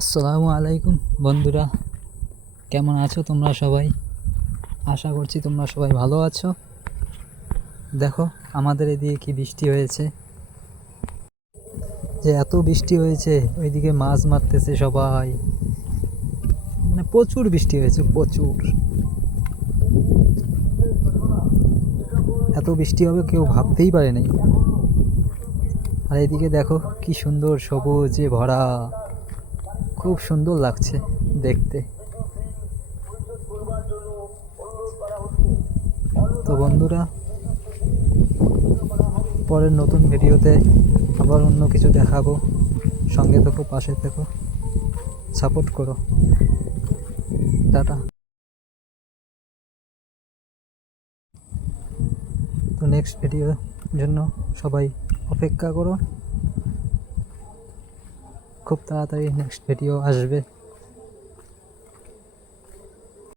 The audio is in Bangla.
আসসালামু আলাইকুম বন্ধুরা, কেমন আছো তোমরা সবাই? আশা করছি তোমরা সবাই ভালো আছো। দেখো আমাদের এদিকে কি বৃষ্টি হয়েছে, যে এত বৃষ্টি হয়েছে ওইদিকে মাছ মারতেছে সবাই। মানে প্রচুর বৃষ্টি হয়েছে, প্রচুর। এত বৃষ্টি হবে কেউ ভাবতেই পারে নাই। আর এদিকে দেখো কি সুন্দর সবুজে ভরা, খুব সুন্দর লাগছে দেখতে। তো বন্ধুরা, পরের নতুন ভিডিওতে আবার অন্য কিছু দেখাবো। সঙ্গে থেকো, পাশে থেকো, সাপোর্ট করো। টাটা। তো নেক্সট ভিডিওর জন্য সবাই অপেক্ষা করো, খুব তাড়াতাড়ি নেক্সট ভিডিও আসবে।